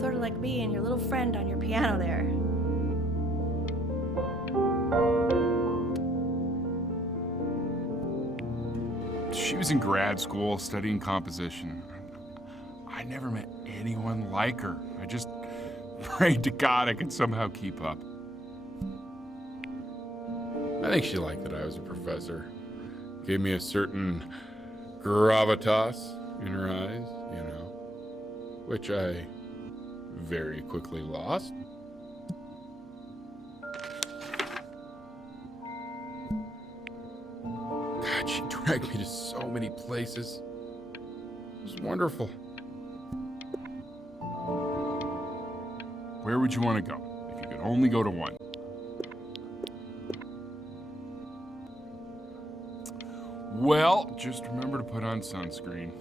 Sort of like me and your little friend on your piano there. She was in grad school studying composition. I never met anyone like her. I just prayed to God I could somehow keep up. I think she liked that I was a professor. Gave me a certain gravitas in her eyes, which I very quickly lost. God, she dragged me to so many places. It was wonderful. Where would you want to go if you could only go to one? Well, just remember to put on sunscreen.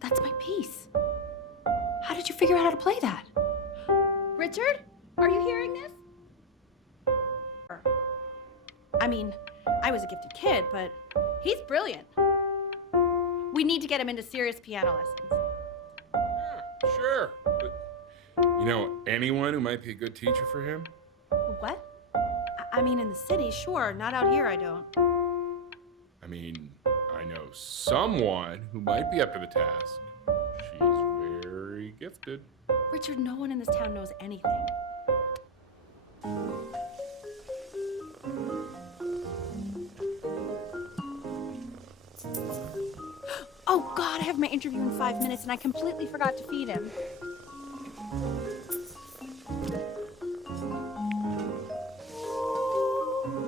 That's my piece. How did you figure out how to play that? Richard, are you hearing this? I mean, I was a gifted kid, but he's brilliant. We need to get him into serious piano lessons. Yeah, sure. But, anyone who might be a good teacher for him? What? I mean, in the city, sure. Not out here, I don't. I mean, I know someone who might be up to the task. She's very gifted. Richard, no one in this town knows anything. Oh God, I have my interview in 5 minutes and I completely forgot to feed him.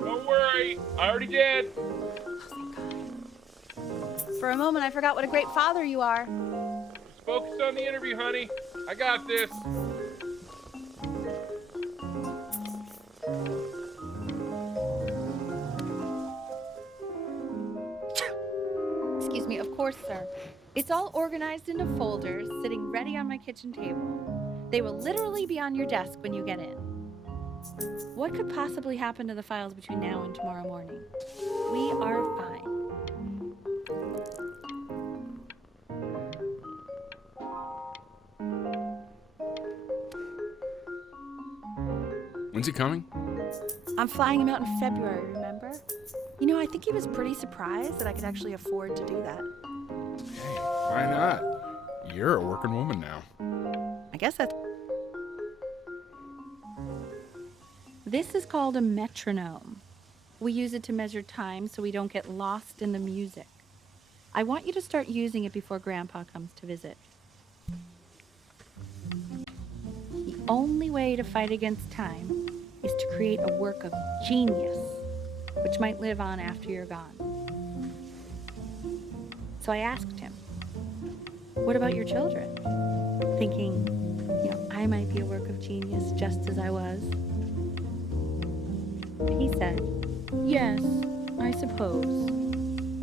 Don't worry, I already did. For a moment, I forgot what a great father you are. Just focus on the interview, honey. I got this. Excuse me, of course, sir. It's all organized into folders, sitting ready on my kitchen table. They will literally be on your desk when you get in. What could possibly happen to the files between now and tomorrow morning? We are fine. When's he coming? I'm flying him out in February, remember? I think he was pretty surprised that I could actually afford to do that. Hey, why not? You're a working woman now. I guess that's... This is called a metronome. We use it to measure time so we don't get lost in the music. I want you to start using it before Grandpa comes to visit. The only way to fight against time is to create a work of genius, which might live on after you're gone. So I asked him, what about your children? Thinking, I might be a work of genius just as I was. He said, yes, I suppose.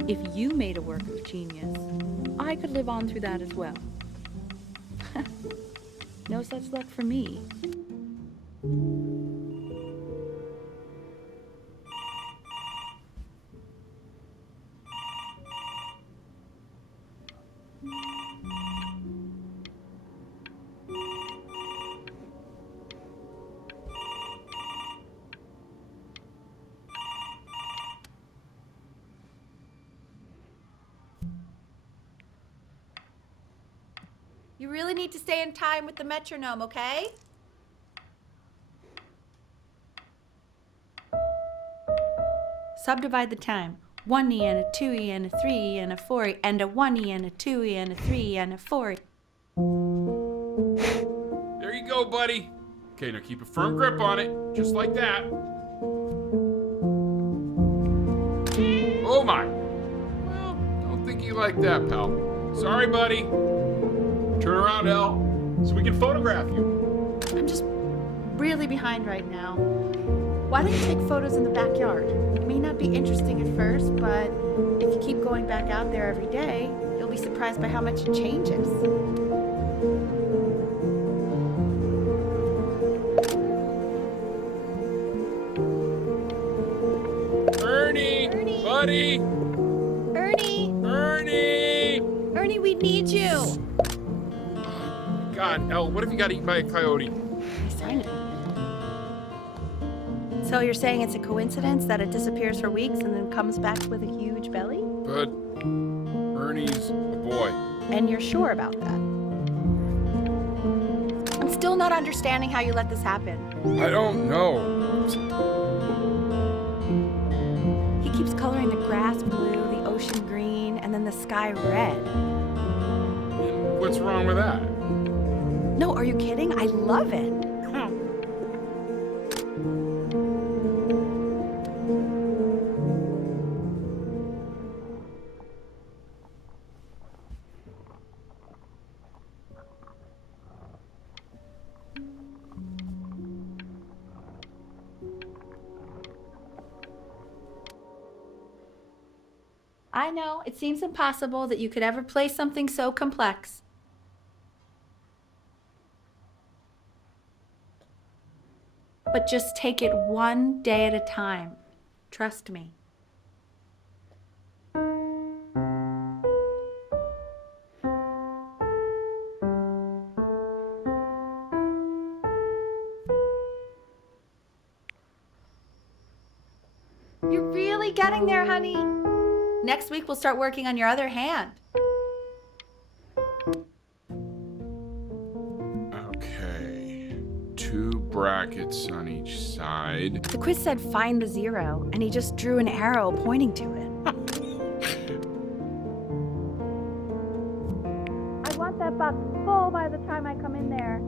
If you made a work of genius, I could live on through that as well. No such luck for me. You really need to stay in time with the metronome, okay? Subdivide the time. 1E and a 2E and a 3E and a 4E and a 1E and a 2E and a 3E and a 4E. There you go, buddy. Okay, now keep a firm grip on it, just like that. Oh my. Well, don't think you like that, pal. Sorry, buddy. Turn around. around, Elle, so we can photograph you. I'm just really behind right now. Why don't you take photos in the backyard? It may not be interesting at first, but if you keep going back out there every day, you'll be surprised by how much it changes. Ernie! Buddy! Ernie! Ernie! Ernie, we need you! God, Elle, what if you got eaten by a coyote? So you're saying it's a coincidence that it disappears for weeks and then comes back with a huge belly? But Ernie's a boy. And you're sure about that? I'm still not understanding how you let this happen. I don't know. He keeps coloring the grass blue, the ocean green, and then the sky red. What's wrong with that? No, are you kidding? I love it. I know, it seems impossible that you could ever play something so complex. But just take it one day at a time. Trust me. You're really getting there, honey. Next week, we'll start working on your other hand. Okay. 2 brackets on each side. The quiz said find the 0, and he just drew an arrow pointing to it. I want that box full by the time I come in there.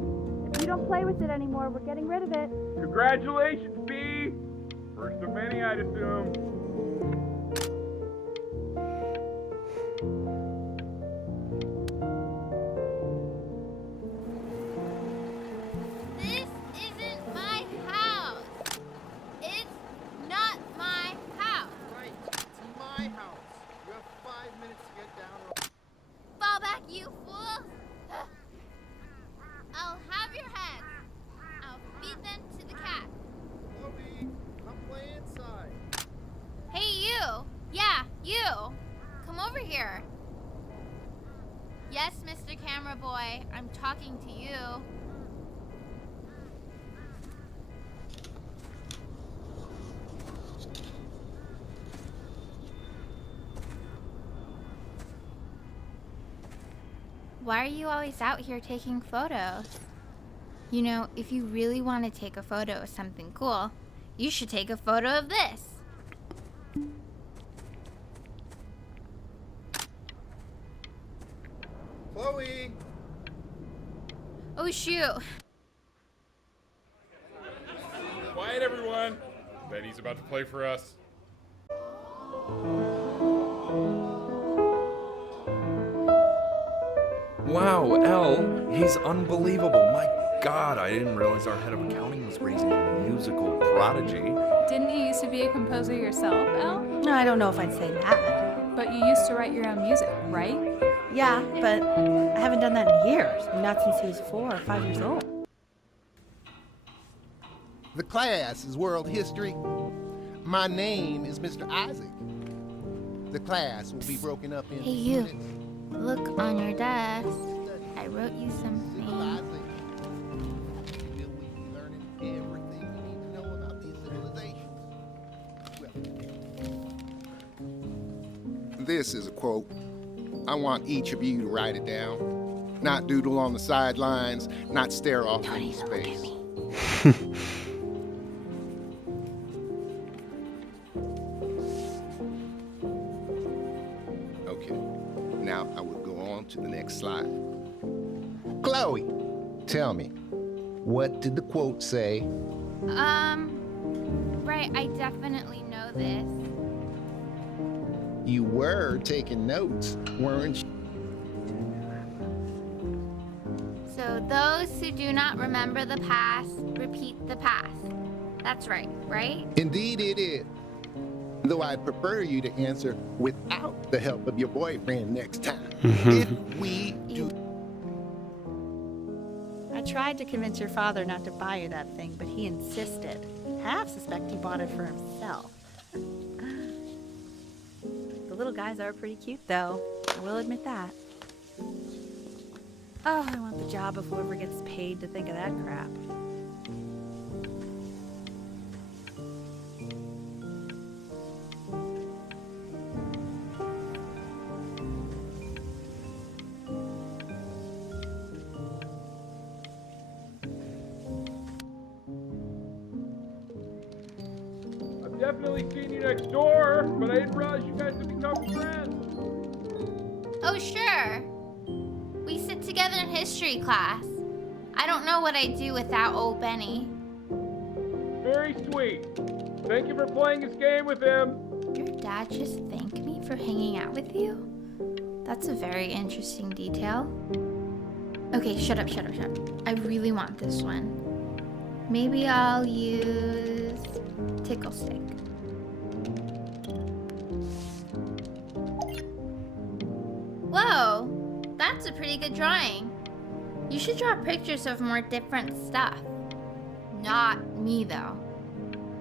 If you don't play with it anymore, we're getting rid of it. Congratulations, B! First of many, I'd assume. This isn't my house. It's not my house. Right, it's my house. You have 5 minutes to get down. Fall back, you fool. I'll have your heads. I'll feed them to the cat. Chloe, come play inside. Hey, you. Yeah, you. Come over here. Yes, Mr. Camera Boy, I'm talking to you. Why are you always out here taking photos? You know, if you really want to take a photo of something cool, you should take a photo of this. Chloe! Oh, shoot. Quiet, everyone. Betty's about to play for us. Wow, Elle, he's unbelievable. My God, I didn't realize our head of accounting was raising a musical prodigy. Didn't you used to be a composer yourself, Elle? No, I don't know if I'd say that. But you used to write your own music, right? Yeah, but I haven't done that in years. Not since he was 4 or 5 years old. The class is world history. My name is Mr. Isaac. The class will be broken up into Hey, you. units. Look on your desk. I wrote you something. Civilizing. Will we be learning everything we need to know about these civilizations? Well, this is a quote. I want each of you to write it down. Not doodle on the sidelines, not stare off into space. Okay, now I will go on to the next slide. Chloe, tell me, what did the quote say? Right, I definitely know this. You were taking notes, weren't you? So those who do not remember the past, repeat the past. That's right, right? Indeed it is. Though I'd prefer you to answer without the help of your boyfriend next time. If we do. I tried to convince your father not to buy you that thing, but he insisted. Half suspect he bought it for himself. The little guys are pretty cute, though. I will admit that. Oh, I want the job of whoever gets paid to think of that crap. I've definitely seen you next door, but I didn't realize you guys had become friends. Oh, sure. We sit together in history class. I don't know what I'd do without old Benny. Very sweet. Thank you for playing this game with him. Your dad just thanked me for hanging out with you? That's a very interesting detail. Okay, shut up. I really want this one. Maybe I'll use Tickle Stick. Whoa, that's a pretty good drawing. You should draw pictures of more different stuff. Not me, though.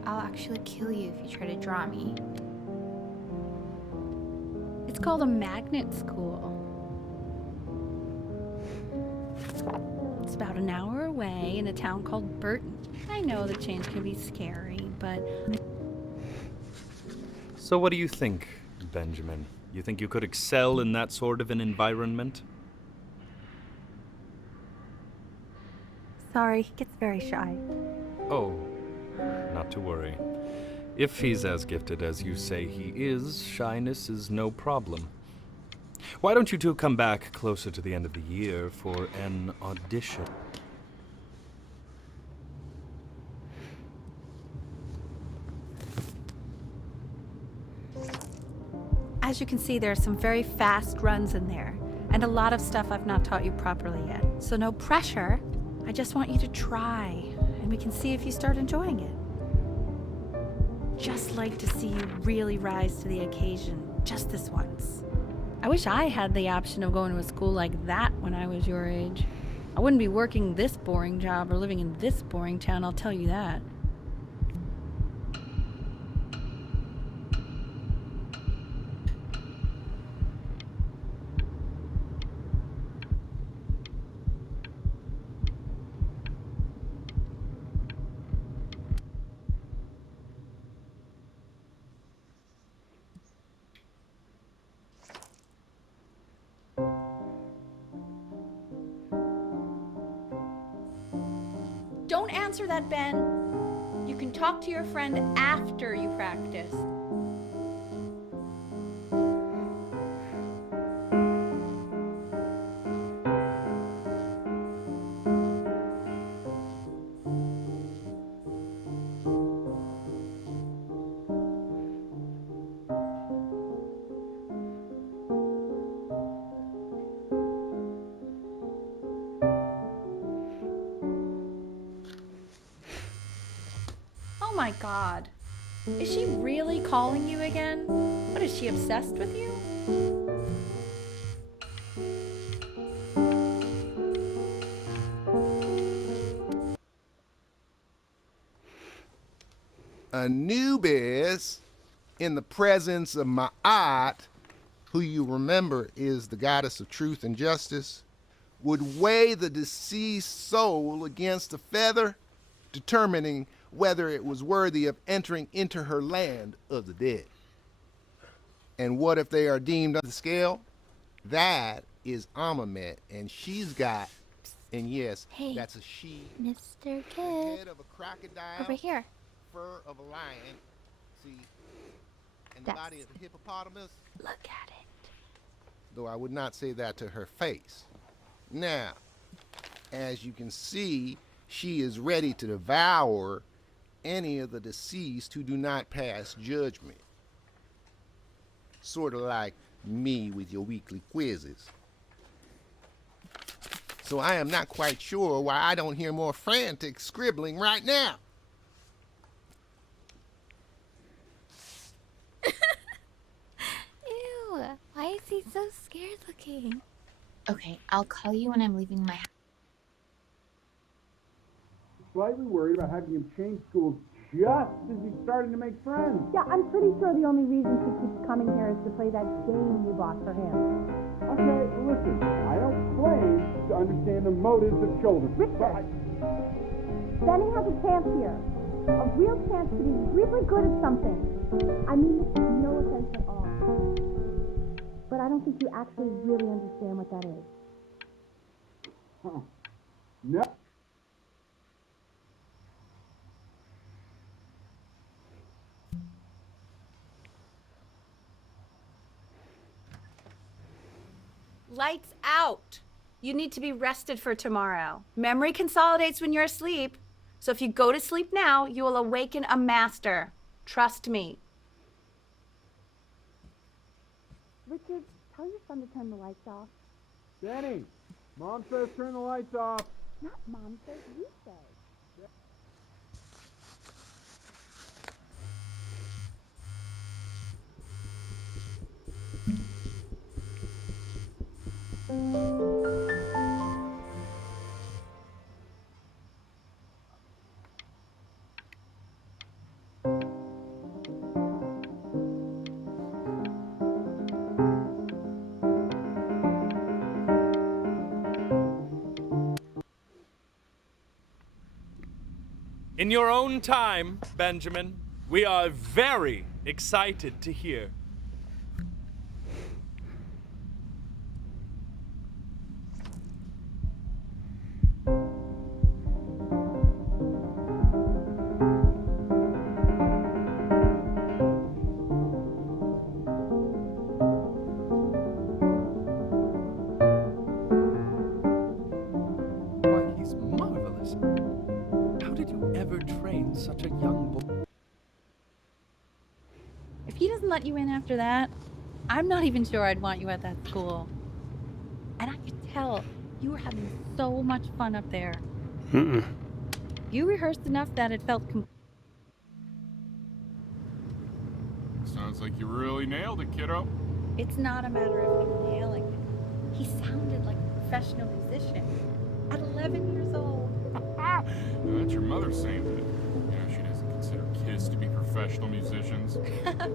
I'll actually kill you if you try to draw me. It's called a magnet school. It's about an hour away in a town called Burton. I know the change can be scary, but... So what do you think, Benjamin? You think you could excel in that sort of an environment? Sorry, he gets very shy. Oh, not to worry. If he's as gifted as you say he is, shyness is no problem. Why don't you two come back closer to the end of the year for an audition? As you can see, there are some very fast runs in there, and a lot of stuff I've not taught you properly yet. So no pressure. I just want you to try, and we can see if you start enjoying it. Just like to see you really rise to the occasion, just this once. I wish I had the option of going to a school like that when I was your age. I wouldn't be working this boring job or living in this boring town, I'll tell you that. Don't answer that, Ben. You can talk to your friend after you practice. Oh my God. Is she really calling you again? What, is she obsessed with you? Anubis, in the presence of Ma'at, who you remember is the goddess of truth and justice, would weigh the deceased soul against a feather, determining whether it was worthy of entering into her land of the dead. And what if they are deemed on the scale? That is Amamet, and she's got, and yes, Hey, that's a she, Mr. Kid. head of a crocodile, Over here. fur of a lion, see, and the That's- body of a hippopotamus, Look at it. though I would not say that to her face. Now, as you can see, she is ready to devour any of the deceased who do not pass judgment. Sort of like me with your weekly quizzes. So I am not quite sure why I don't hear more frantic scribbling right now. Ew, why is he so scared looking? Okay, I'll call you when I'm leaving my house. Slightly worried about having him change schools just as he's starting to make friends. Yeah, I'm pretty sure the only reason he keeps coming here is to play that game you bought for him. Okay, listen, I don't claim to understand the motives of children. Richard, Benny has a chance here. A real chance to be really good at something. I mean this with no offense at all. But I don't think you actually really understand what that is. Huh. No. Lights out. You need to be rested for tomorrow. Memory consolidates when you're asleep. So if you go to sleep now, you will awaken a master. Trust me. Richard, tell your son to turn the lights off. Benny, Mom says turn the lights off. Not Mom says, you say. In your own time, Benjamin, we are very excited to hear. Why, he's marvelous. How did you ever train such a young boy? If he doesn't let you in after that, I'm not even sure I'd want you at that school. And I could tell you were having so much fun up there. You rehearsed enough that it felt Sounds like you really nailed it, kiddo. It's not a matter of him nailing it. He sounded like a professional musician at 11 years old. Now, that's your mother saying that. You know, she doesn't consider kids to be professional musicians.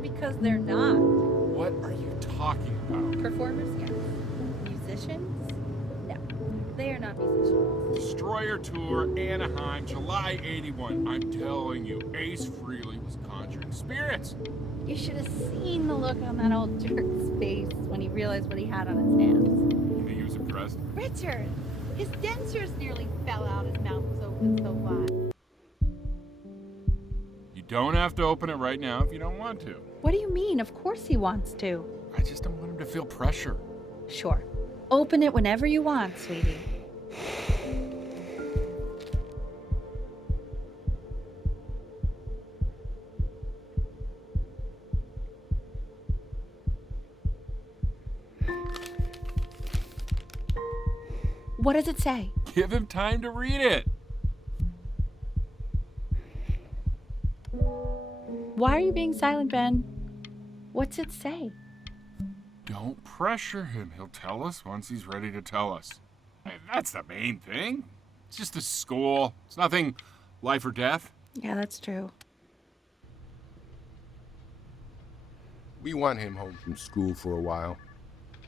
Because they're not. What are you talking about? Performers, yes. Musicians? No. They are not musicians. Destroyer Tour, Anaheim, July 81. I'm telling you, Ace Frehley was conjuring spirits. You should have seen the look on that old jerk's face when he realized what he had on his hands. You think he was impressed? Richard, his dentures nearly fell out. His mouth was open so wide. You don't have to open it right now if you don't want to. What do you mean? Of course he wants to. I just don't want him to feel pressure. Sure. Open it whenever you want, sweetie. What does it say? Give him time to read it. Why are you being silent, Ben? What's it say? Don't pressure him. He'll tell us once he's ready to tell us. Hey, that's the main thing. It's just a school. It's nothing life or death. Yeah, that's true. We want him home from school for a while.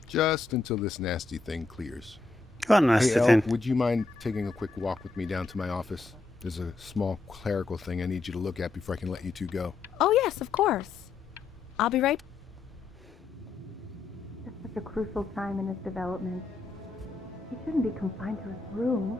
Just until this nasty thing clears. What nasty Hey, Elle, thing? would you mind taking a quick walk with me down to my office? There's a small clerical thing I need you to look at before I can let you two go. Oh, yes, of course. I'll be right. It's such a crucial time in his development. He shouldn't be confined to his room.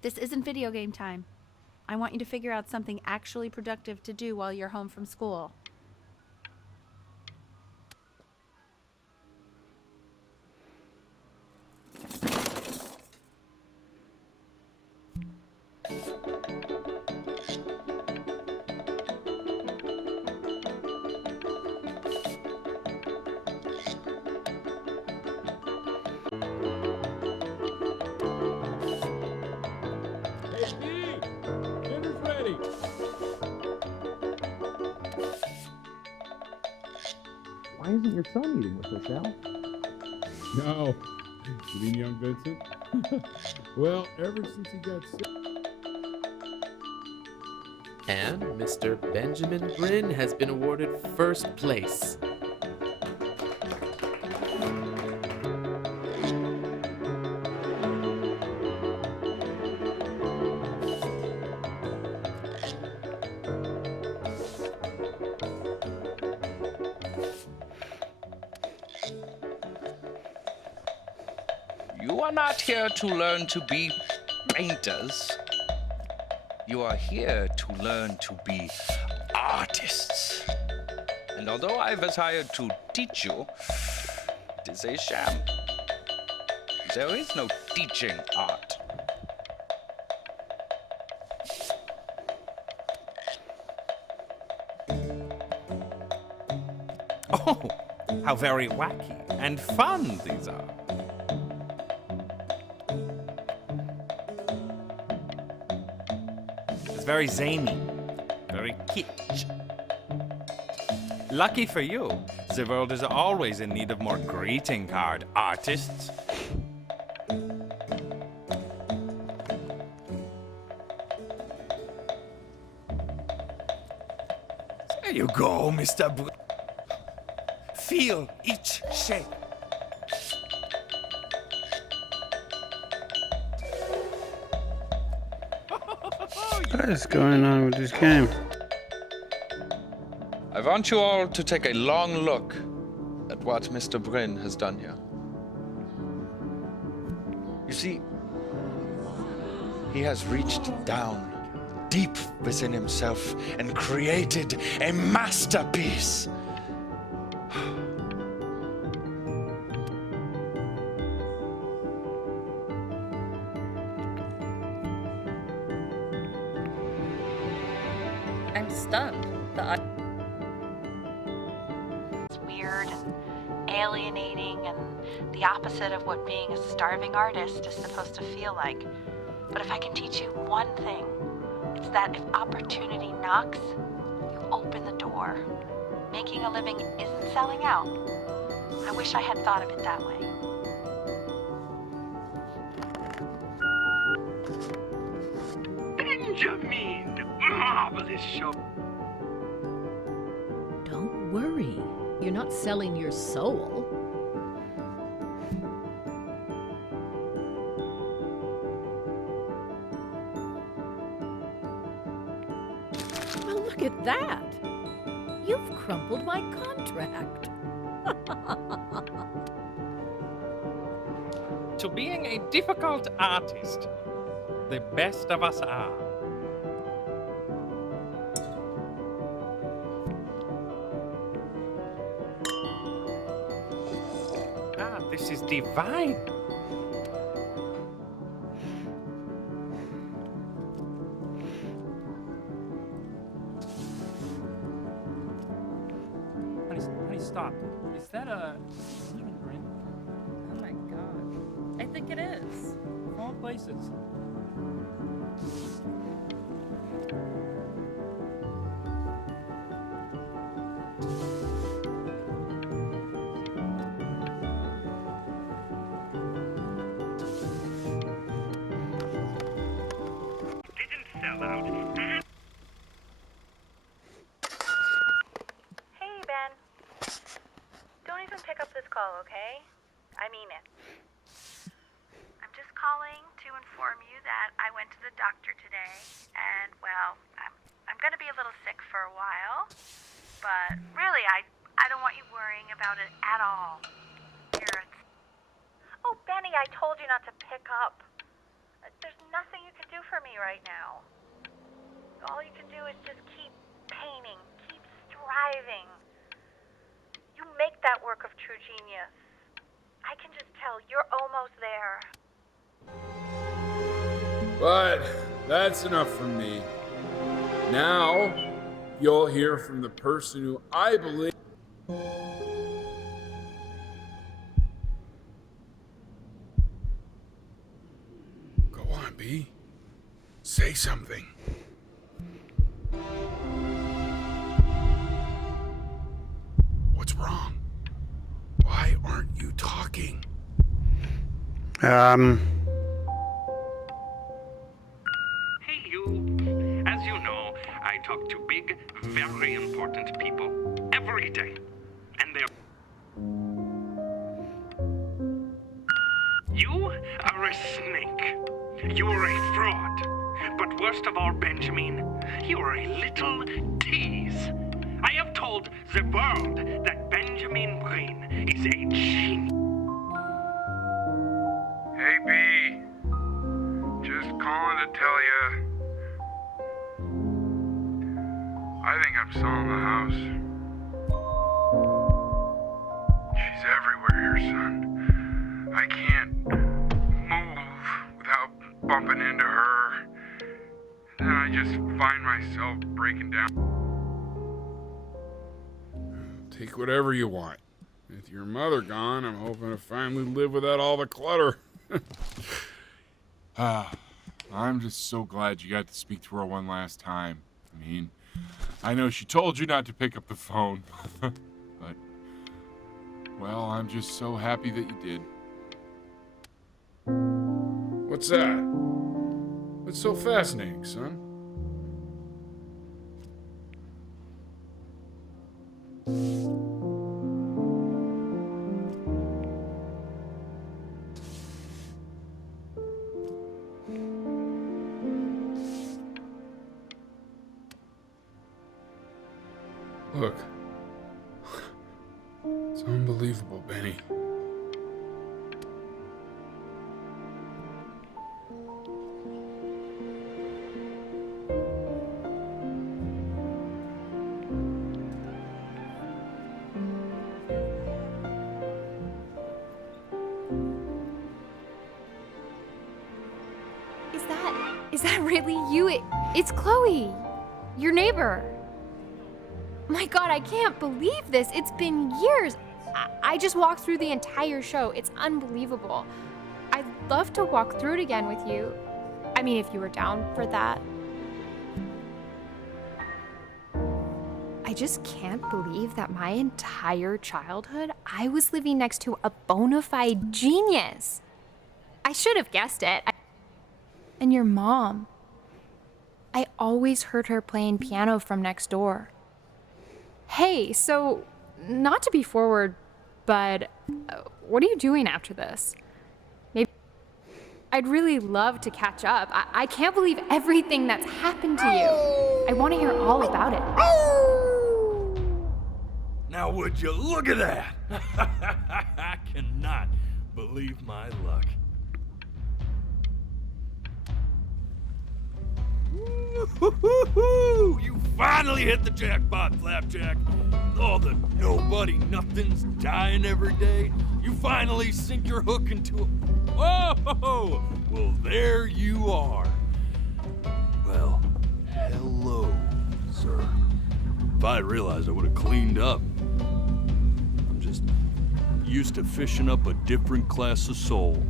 This isn't video game time. I want you to figure out something actually productive to do while you're home from school. Why isn't your son eating with us, Al? No. You mean young Vincent? Well, ever since he got sick. And Mr. Benjamin Bryn has been awarded first place. You are not here to learn to be painters. You are here to learn to be artists. And although I was hired to teach you, it is a sham. There is no teaching art. Oh, how very wacky and fun these are. It's very zany, very kitsch. Lucky for you, the world is always in need of more greeting card artists. There you go, Mr. Feel each shape. What is going on with this game? I want you all to take a long look at what Mr. Bryn has done here. You see, he has reached down deep within himself and created a masterpiece. I'm stunned. It's weird and alienating and the opposite of what being a starving artist is supposed to feel like. But if I can teach you one thing, it's that if opportunity knocks, you open the door. Making a living isn't selling out. I wish I had thought of it that way. Benjamin! Marvelous show! Don't worry. You're not selling your soul. Well, look at that. You've crumpled my contract. To being a difficult artist, the best of us are. Ah, this is divine. Honey, stop. Is that a Benjamin Bryn? Oh my god. I think it is. Of all places. Didn't sell out. Hey, Ben. Don't even pick up this call, okay? I mean it. I'm just calling to inform you that I went to the doctor today, and, well, I'm gonna be a little sick for a while, but really, I don't want you worrying about it at all. Here, it's... Oh, Benny, I told you not to pick up. There's nothing you can do for me right now. All you can do is just keep painting, keep striving. You make that work of true genius. I can just tell you're almost there. But that's enough from me. Now, you'll hear from the person who I believe. Go on, B. Say something. What's wrong? Hey, you. As you know, I talk to big, very important people every day. And they're... You are a snake. You are a fraud. But worst of all, Benjamin, you are a little tease. I have told the world that Benjamin Brin is a genius. Hey, B. Just calling to tell you. I think I'm selling the house. She's everywhere here, son. I can't move without bumping into her. Then I just find myself breaking down. Take whatever you want. With your mother gone, I'm hoping to finally live without all the clutter. I'm just so glad you got to speak to her one last time. I mean, I know she told you not to pick up the phone, but, well, I'm just so happy that you did. What's that? What's so fascinating, son? Look. It's unbelievable, Benny. Is that really you? It's Chloe, your neighbor. My God, I can't believe this. It's been years. I just walked through the entire show. It's unbelievable. I'd love to walk through it again with you. I mean, if you were down for that. I just can't believe that my entire childhood, I was living next to a bona fide genius. I should have guessed it. And your mom. I always heard her playing piano from next door. Hey, so, not to be forward, but what are you doing after this? Maybe I'd really love to catch up. I can't believe everything that's happened to you. I want to hear all about it. Now would you look at that? I cannot believe my luck. Woo-hoo-hoo-hoo! You finally hit the jackpot, Flapjack. All the nobody nothings dying every day. You finally sink your hook into a... Oh! Well, there you are. Well, hello, sir. If I had realized, I would have cleaned up. I'm just used to fishing up a different class of soul.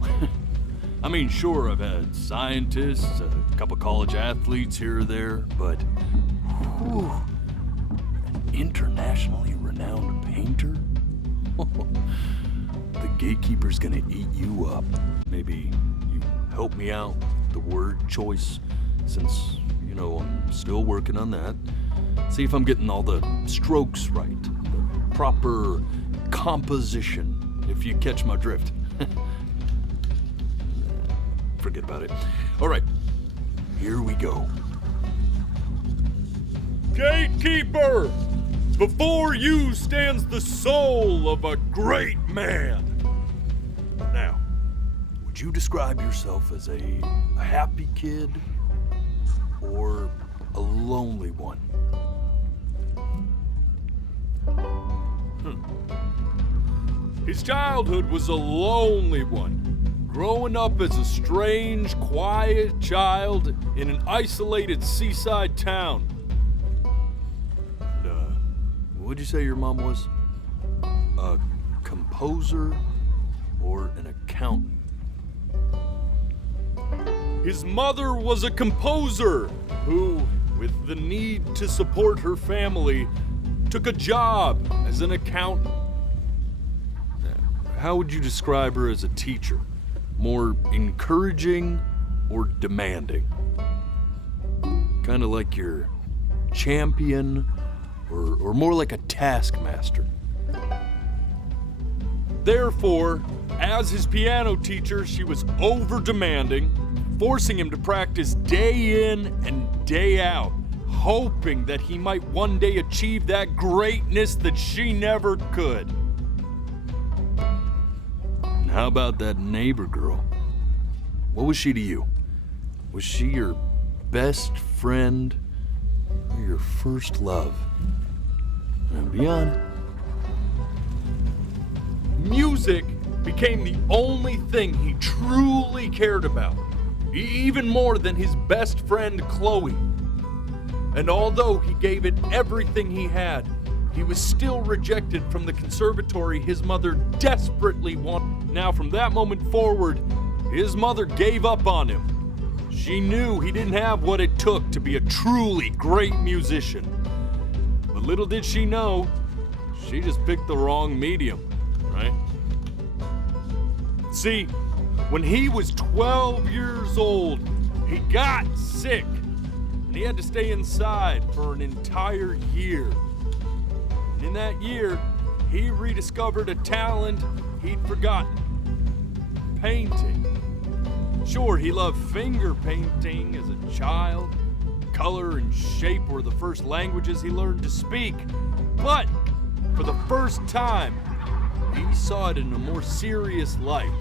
I mean, sure, I've had scientists, a couple college athletes here or there, but whew, an internationally renowned painter? The gatekeeper's gonna eat you up. Maybe you help me out with the word choice, since, you know, I'm still working on that. See if I'm getting all the strokes right, the proper composition, if you catch my drift. Forget about it. All right, here we go. Gatekeeper! Before you stands the soul of a great man. Now, would you describe yourself as a happy kid or a lonely one? His childhood was a lonely one. Growing up as a strange, quiet child in an isolated seaside town. What'd you say your mom was? A composer or an accountant? His mother was a composer who, with the need to support her family, took a job as an accountant. How would you describe her as a teacher? More encouraging or demanding? Kind of like your champion or more like a taskmaster? Therefore, as his piano teacher, she was over-demanding, forcing him to practice day in and day out, hoping that he might one day achieve that greatness that she never could. And how about that neighbor girl? What was she to you? Was she your best friend or your first love? And be honest. Music became the only thing he truly cared about, even more than his best friend Chloe. And although he gave it everything he had, he was still rejected from the conservatory his mother desperately wanted. Now, from that moment forward, his mother gave up on him. She knew he didn't have what it took to be a truly great musician. But little did she know, she just picked the wrong medium, right? See, when he was 12 years old, he got sick, and he had to stay inside for an entire year. And in that year, he rediscovered a talent he'd forgotten: painting. Sure, he loved finger painting as a child. Color and shape were the first languages he learned to speak. But for the first time, he saw it in a more serious light.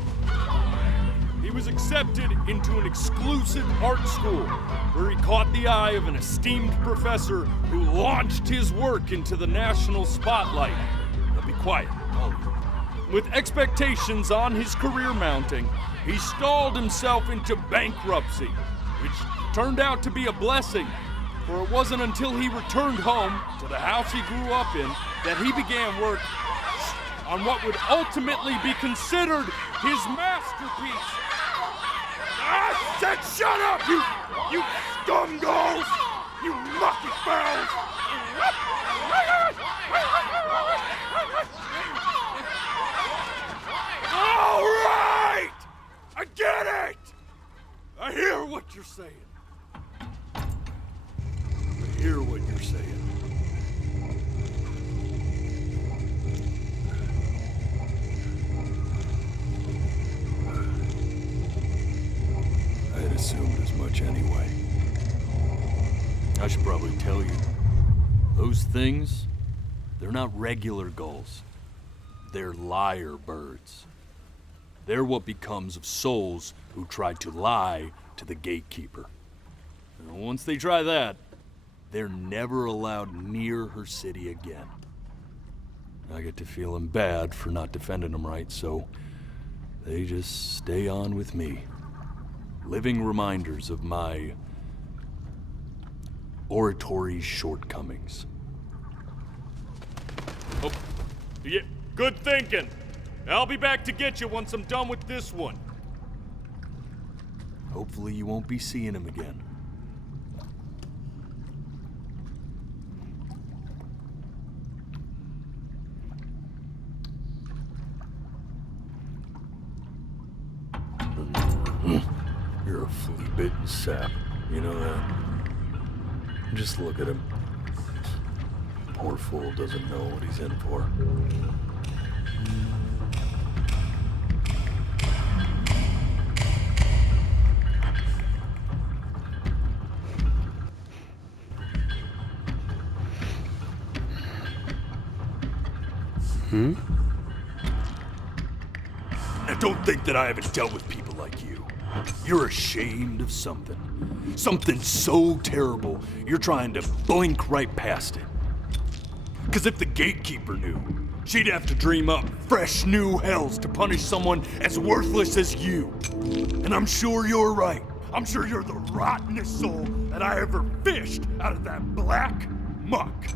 He was accepted into an exclusive art school where he caught the eye of an esteemed professor who launched his work into the national spotlight. Now be quiet, all of you. With expectations on his career mounting, he stalled himself into bankruptcy, which turned out to be a blessing, for it wasn't until he returned home to the house he grew up in that he began work on what would ultimately be considered his masterpiece. I said shut up, you scumballs! You lucky bells! All right! I get it! I hear what you're saying. I hear what you're saying. I had assumed as much anyway. I should probably tell you, those things, they're not regular gulls. They're lyre birds. They're what becomes of souls who try to lie to the gatekeeper. And once they try that, they're never allowed near her city again. I get to feeling bad for not defending them right, so they just stay on with me. Living reminders of my oratory shortcomings. Oh, yeah, good thinking. I'll be back to get you once I'm done with this one. Hopefully you won't be seeing him again. You're a flea-bitten sap, you know that? Just look at him. Poor fool doesn't know what he's in for. Now don't think that I haven't dealt with people like you. You're ashamed of something. Something so terrible, you're trying to blink right past it. Because if the gatekeeper knew, she'd have to dream up fresh new hells to punish someone as worthless as you. And I'm sure you're right. I'm sure you're the rottenest soul that I ever fished out of that black muck.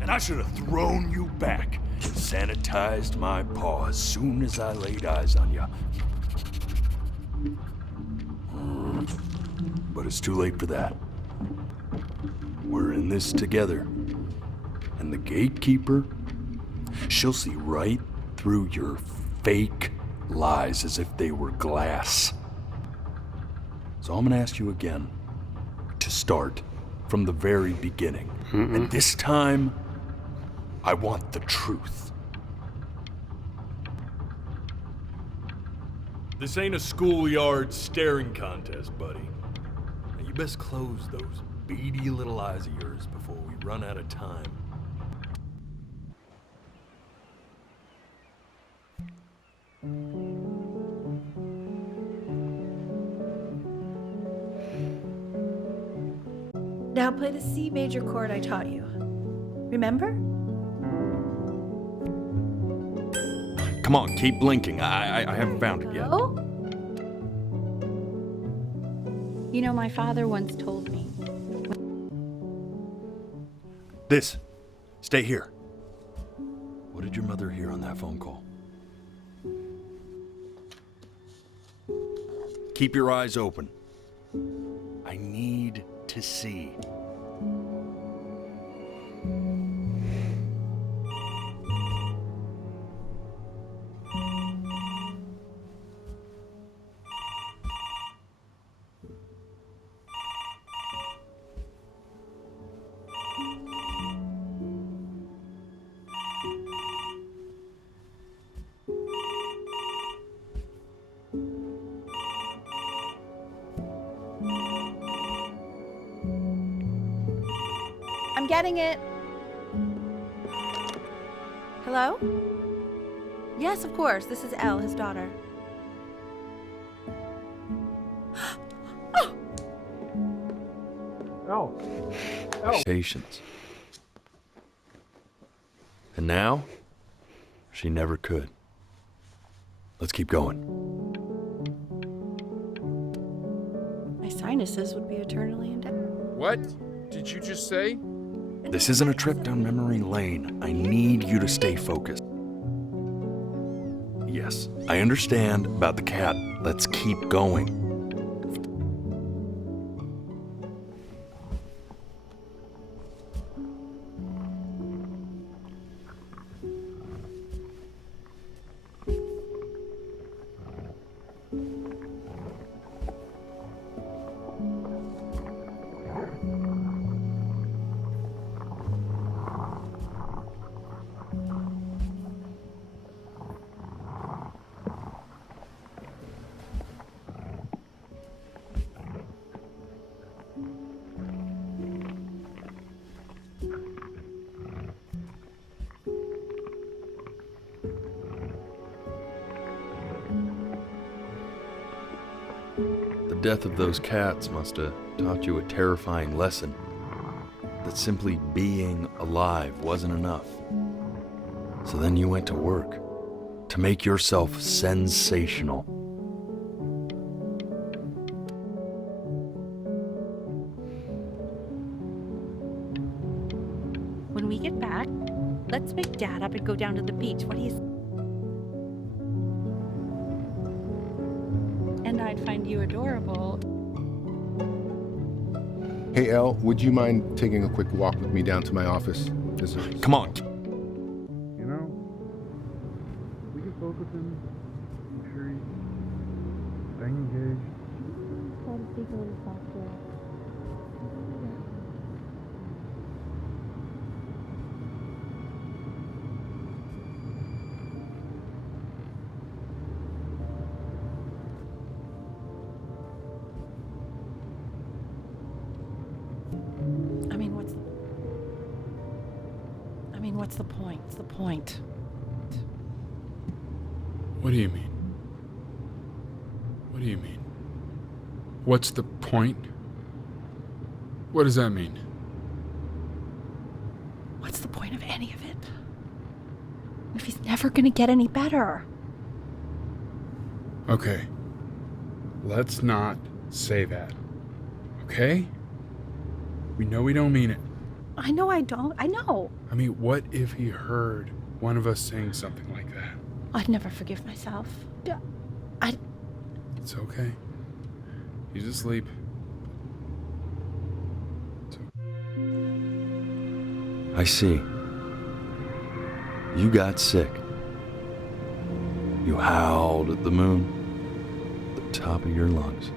And I should have thrown you back and sanitized my paw as soon as I laid eyes on you. But it's too late for that. We're in this together. And the gatekeeper, she'll see right through your fake lies as if they were glass. So I'm gonna ask you again to start from the very beginning. And this time, I want the truth. This ain't a schoolyard staring contest, buddy. Now you best close those beady little eyes of yours before we run out of time. Now play the C major chord I taught you. Remember? Come on, keep blinking. I haven't found it yet. Oh? You know, my father once told me. This. Stay here. What did your mother hear on that phone call? Keep your eyes open. I need to see. I'm getting it. Hello? Yes, of course. This is Elle, his daughter. Patience. And now, she never could. Let's keep going. My sinuses would be eternally indebted. What did you just say? This isn't a trip down memory lane. I need you to stay focused. Yes, I understand about the cat. Let's keep going. The death of those cats must have taught you a terrifying lesson. That simply being alive wasn't enough. So then you went to work to make yourself sensational. When we get back, let's wake Dad up and go down to the beach. What do you... And I'd find you adorable. Hey, Elle, would you mind taking a quick walk with me down to my office? Come on. You know, we can spoke with him. I'm sure he's staying engaged. Try to speak a little softer. What's the point? What's the point? What do you mean? What do you mean? What's the point? What does that mean? What's the point of any of it? If he's never gonna get any better. Okay. Let's not say that. Okay? We know we don't mean it. I know I don't. I know. I mean, what if he heard one of us saying something like that? I'd never forgive myself. It's okay. He's asleep. I see. You got sick. You howled at the moon, at the top of your lungs.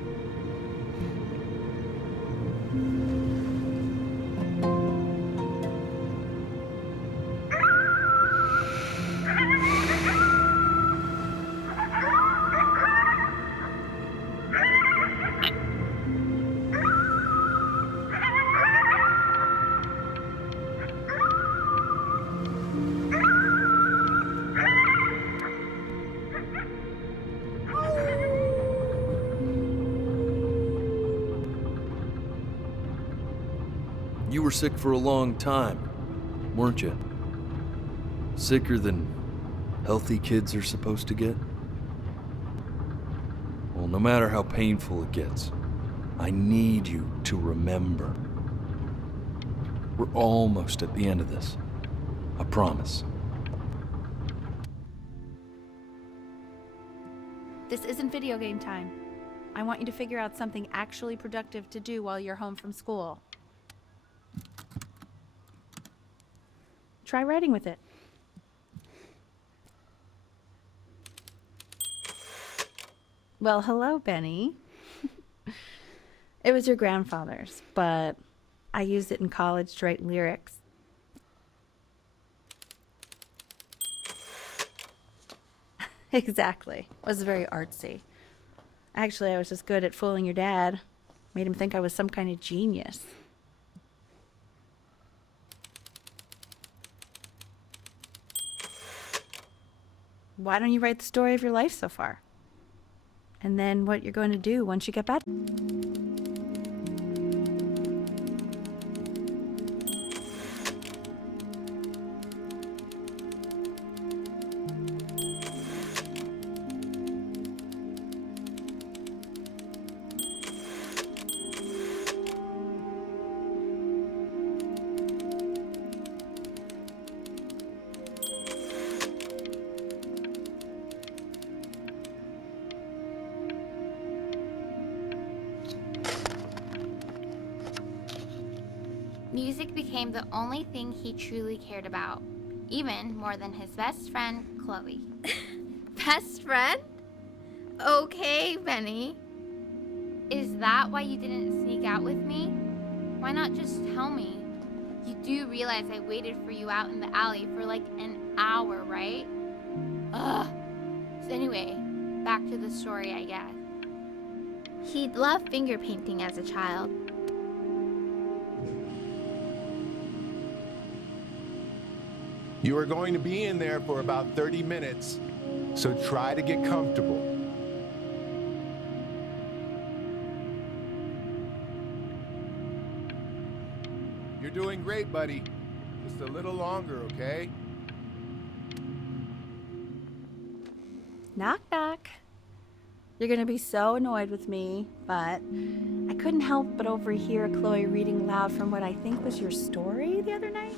You were sick for a long time, weren't you? Sicker than healthy kids are supposed to get? Well, no matter how painful it gets, I need you to remember. We're almost at the end of this. I promise. This isn't video game time. I want you to figure out something actually productive to do while you're home from school. Try writing with it. Well, hello, Benny. It was your grandfather's, but I used it in college to write lyrics. Exactly. It was very artsy. Actually, I was just good at fooling your dad. Made him think I was some kind of genius. Why don't you write the story of your life so far? And then what you're going to do once you get back? Music became the only thing he truly cared about, even more than his best friend, Chloe. Best friend? Okay, Benny. Is that why you didn't sneak out with me? Why not just tell me? You do realize I waited for you out in the alley for like an hour, right? Ugh. So anyway, back to the story, I guess. He'd loved finger painting as a child. You are going to be in there for about 30 minutes, so try to get comfortable. You're doing great, buddy. Just a little longer, okay? Knock, knock. You're gonna be so annoyed with me, but I couldn't help but overhear Chloe reading aloud from what I think was your story the other night.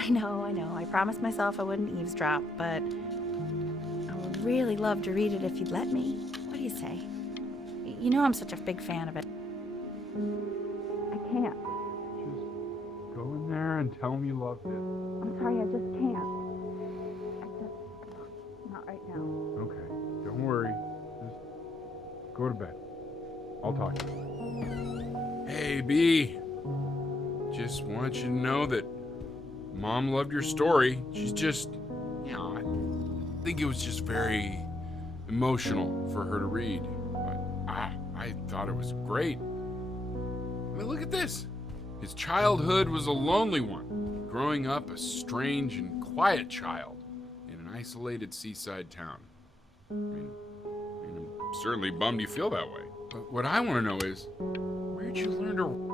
I know. I promised myself I wouldn't eavesdrop, but I would really love to read it if you'd let me. What do you say? You know I'm such a big fan of it. I can't. Just go in there and tell him you loved it. I'm sorry, I just can't. Not right now. Okay, don't worry. Just go to bed. I'll talk to you. Hey, B. Just want you to know that Mom loved your story. She's just, I think it was just very emotional for her to read. But I thought it was great. I mean, look at this. His childhood was a lonely one, growing up a strange and quiet child in an isolated seaside town. I mean, I'm certainly bummed you feel that way. But what I want to know is, where'd you learn to...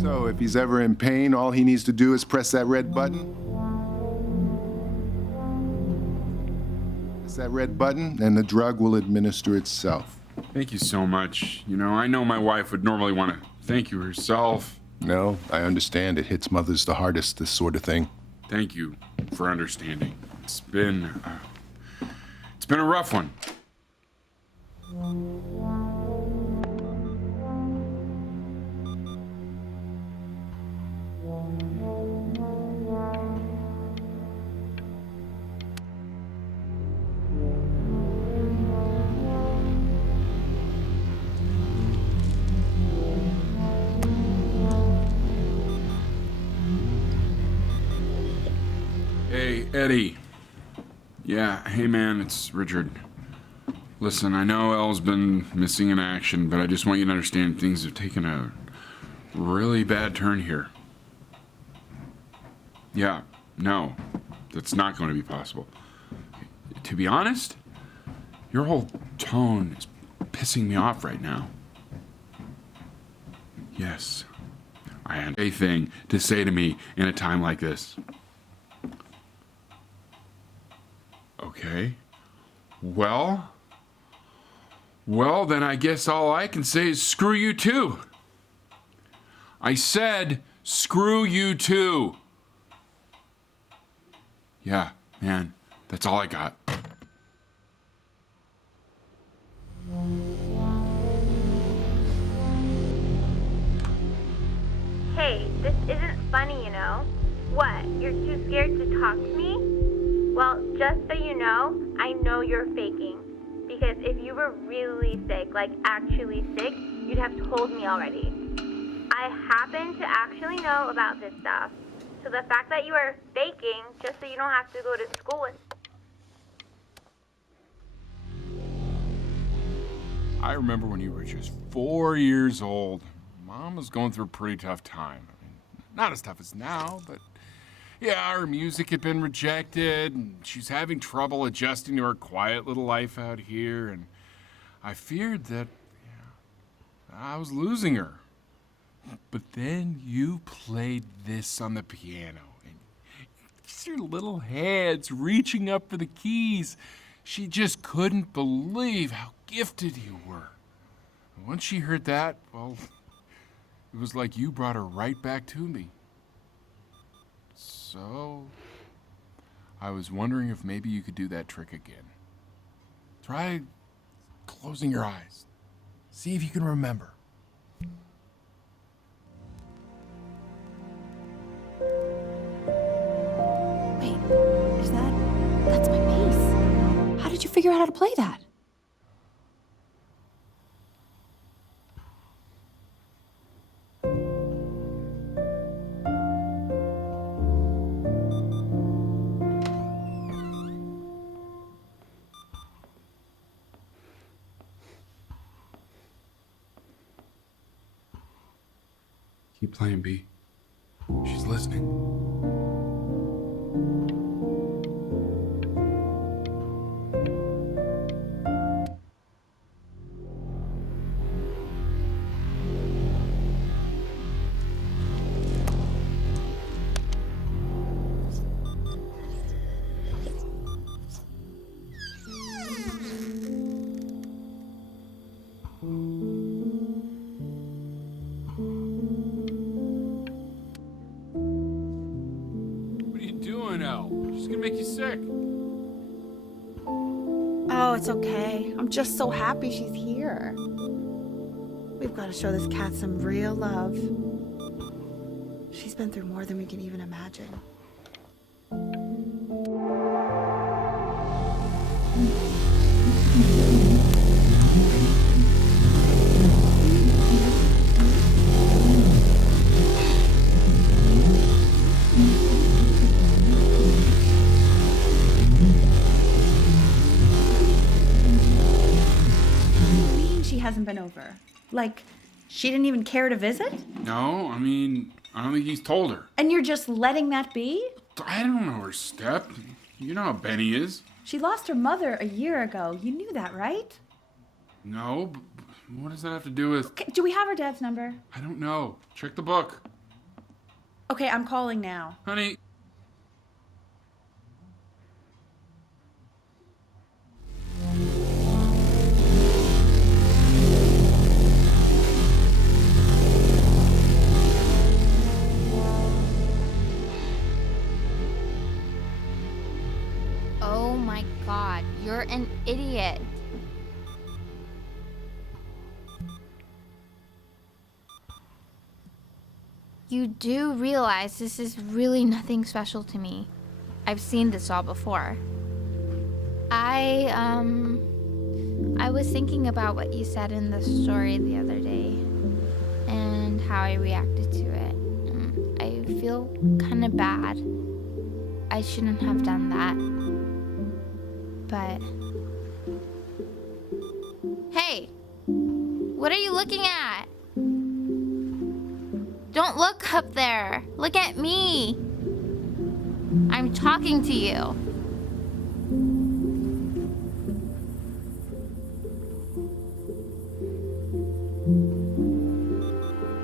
So if he's ever in pain, all he needs to do is press that red button. Press that red button, and the drug will administer itself. Thank you so much. You know, I know my wife would normally want to thank you herself. No, I understand. It hits mothers the hardest, this sort of thing. Thank you for understanding. It's been a rough one. Hey, Eddie. Yeah, hey man, it's Richard. Listen, I know Elle's been missing in action, but I just want you to understand things have taken a really bad turn here. Yeah, no, that's not going to be possible. To be honest, your whole tone is pissing me off right now. Yes, I had a thing to say to me in a time like this. Okay. Well, then I guess all I can say is screw you too. I said screw you too. Yeah, man, that's all I got. Hey, this isn't funny, you know? What, you're too scared to talk to me? Well, just so you know, I know you're faking. Because if you were really sick, like actually sick, you'd have told me already. I happen to actually know about this stuff. So the fact that you are faking, just so you don't have to go to school with... I remember when you were just 4 years old. Mom was going through a pretty tough time. I mean, not as tough as now, but yeah, her music had been rejected, and she's having trouble adjusting to her quiet little life out here, and I feared that I was losing her. But then you played this on the piano, and just your little hands reaching up for the keys. She just couldn't believe how gifted you were. And once she heard that, well, it was like you brought her right back to me. So, I was wondering if maybe you could do that trick again. Try closing your eyes. See if you can remember. Wait, that's my bass. How did you figure out how to play that? Keep playing, B. She's listening. She's gonna make you sick. Oh, it's okay. I'm just so happy she's here. We've got to show this cat some real love. She's been through more than we can even imagine. Hasn't been over. Like, she didn't even care to visit? No, I mean, I don't think he's told her. And you're just letting that be? I don't know her step. You know how Benny is. She lost her mother a year ago. You knew that, right? No, but what does that have to do with... Okay, do we have her dad's number? I don't know. Check the book. Okay, I'm calling now. Honey. Oh my god, you're an idiot. You do realize this is really nothing special to me. I've seen this all before. I was thinking about what you said in the story the other day and how I reacted to it. I feel kind of bad. I shouldn't have done that. But hey, what are you looking at? Don't look up there. Look at me. I'm talking to you.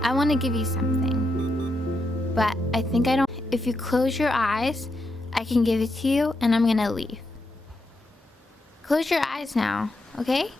I want to give you something, but I think I don't. If you close your eyes, I can give it to you, and I'm gonna leave. Close your eyes now, okay?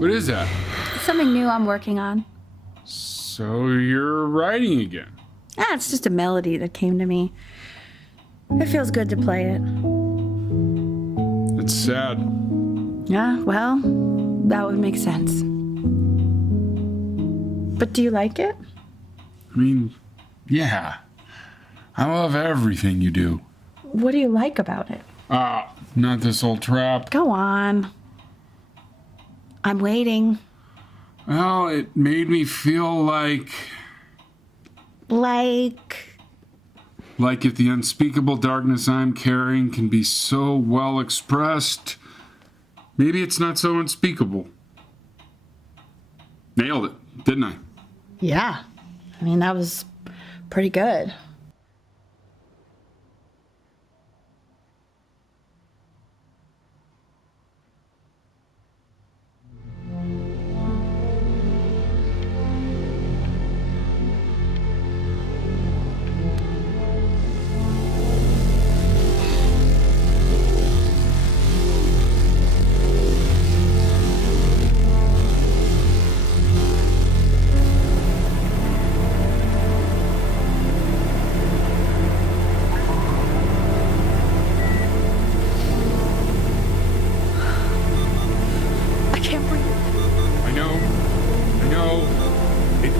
What is that? Something new I'm working on. So you're writing again? It's just a melody that came to me. It feels good to play it. It's sad. Yeah, well, that would make sense. But do you like it? I mean, yeah. I love everything you do. What do you like about it? Not this old trap. Go on. I'm waiting. Well, it made me feel like if the unspeakable darkness I'm carrying can be so well expressed, maybe it's not so unspeakable. Nailed it, didn't I? Yeah. I mean, that was pretty good.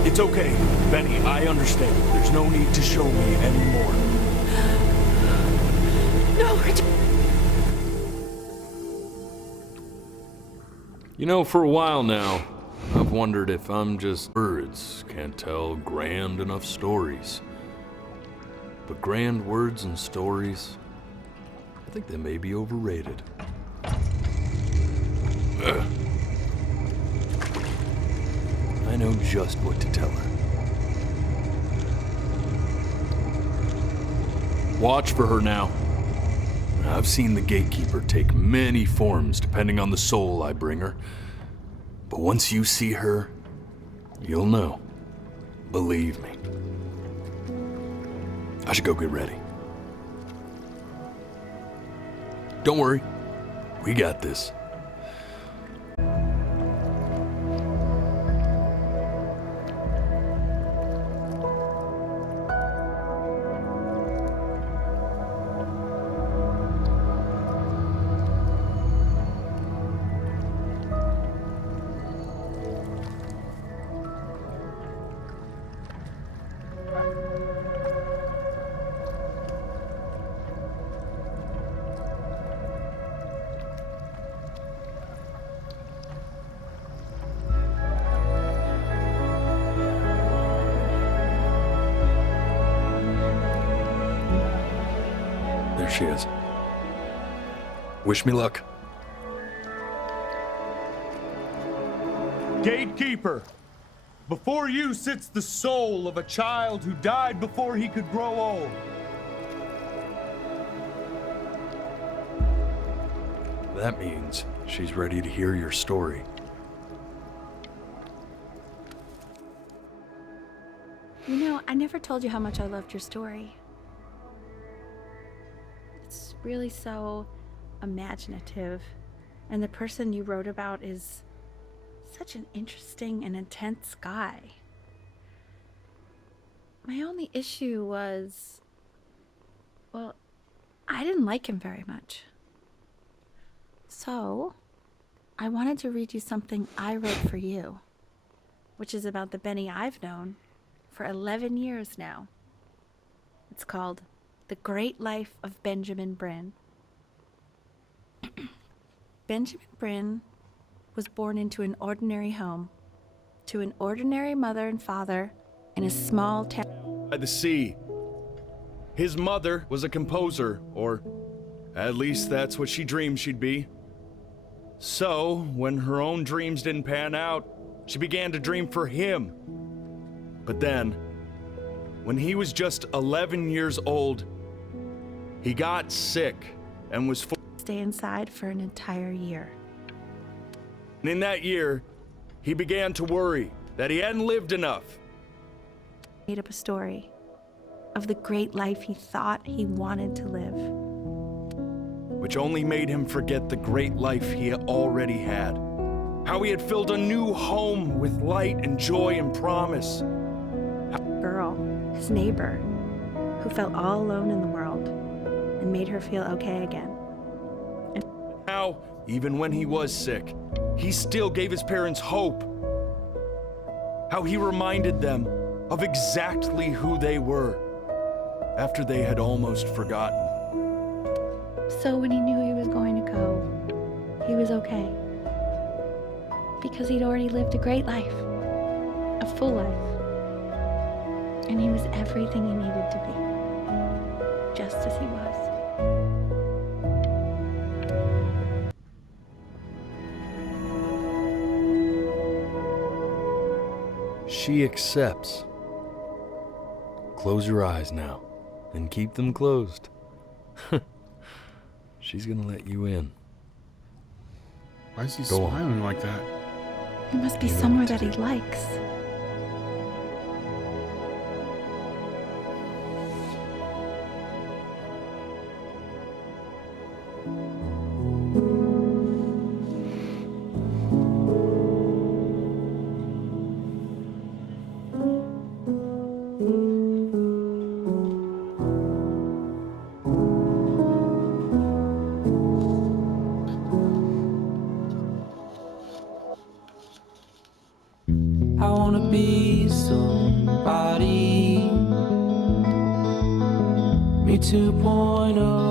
It's okay, Benny, I understand. There's no need to show me anymore. No, You know, for a while now, I've wondered if I'm just words can't tell grand enough stories. But grand words and stories, I think they may be overrated. Ugh. I know just what to tell her. Watch for her now. I've seen the gatekeeper take many forms depending on the soul I bring her. But once you see her, you'll know. Believe me. I should go get ready. Don't worry. We got this. There she is. Wish me luck. Gatekeeper, before you sits the soul of a child who died before he could grow old. That means she's ready to hear your story. You know, I never told you how much I loved your story. It's really so imaginative, and the person you wrote about is such an interesting and intense guy. My only issue was, well, I didn't like him very much. So, I wanted to read you something I wrote for you, which is about the Benny I've known for 11 years now. It's called The Great Life of Benjamin Bryn. Benjamin Bryn was born into an ordinary home, to an ordinary mother and father in a small town By the sea. His mother was a composer, or at least that's what she dreamed she'd be. So, when her own dreams didn't pan out, she began to dream for him. But then, when he was just 11 years old, he got sick and was forced to stay inside for an entire year. And in that year, he began to worry that he hadn't lived enough. Made up a story of the great life he thought he wanted to live, which only made him forget the great life he already had. How he had filled a new home with light and joy and promise. Girl, his neighbor, who felt all alone in the world and made her feel okay again. And how, even when he was sick, he still gave his parents hope. How he reminded them of exactly who they were after they had almost forgotten. So when he knew he was going to go, he was okay. Because he'd already lived a great life, a full life. And he was everything he needed to be, just as he was. She accepts. Close your eyes now, and keep them closed. She's gonna let you in. Why is he Go on. smiling like that? He must be somewhere that he likes. I wanna be somebody. Me 2.0.